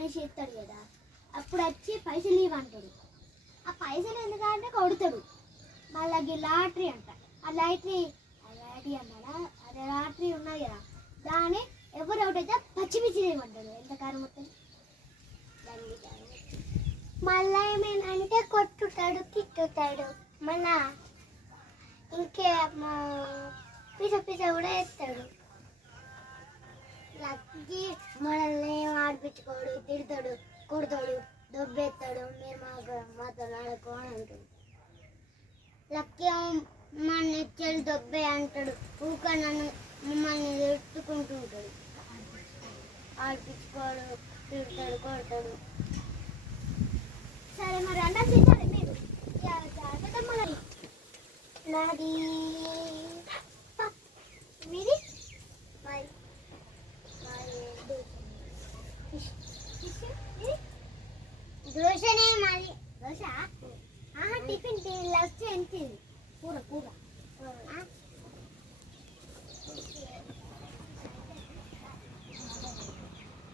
అనేసి చెప్తాడు కదా, అప్పుడు వచ్చి పైసలు ఇవ్వంటాడు. ఆ పైసలు ఎందుకంటే కొడతాడు. మళ్ళీ లాటరీ అంట, ఆ లాటరీ అన్నాడా, అదే లాటరీ ఉన్నది కదా, దాన్ని ఎవరు ఒకటైతే పచ్చిమిర్చి చేయమంటాడు. ఎంత కారం వస్తుంది మళ్ళా ఏమైందంటే కొట్టుతాడు, తిట్టుతాడు, మళ్ళా ఇంకే పిస పిస కూడా వేస్తాడు. లక్కీ మనల్ని ఆడిపించుకోడు, తిడతాడు, కొడతాడు, దొబ్బెత్తాడు, మీరు మాతో ఆడుకోని అంటాడు. లక్కీ మన చెల్లి దొబ్బే అంటాడు, ఊక నన్ను మమ్మల్ని ఎత్తుకుంటుంటాడు, ఆడిపించుకోడు, తిడతాడు, కొడతాడు. సరే మరి అన్నం తింటారు మీరు, నాది మీది దోశనే మాది. దోశ టిఫిన్ లంచ్ ఎంత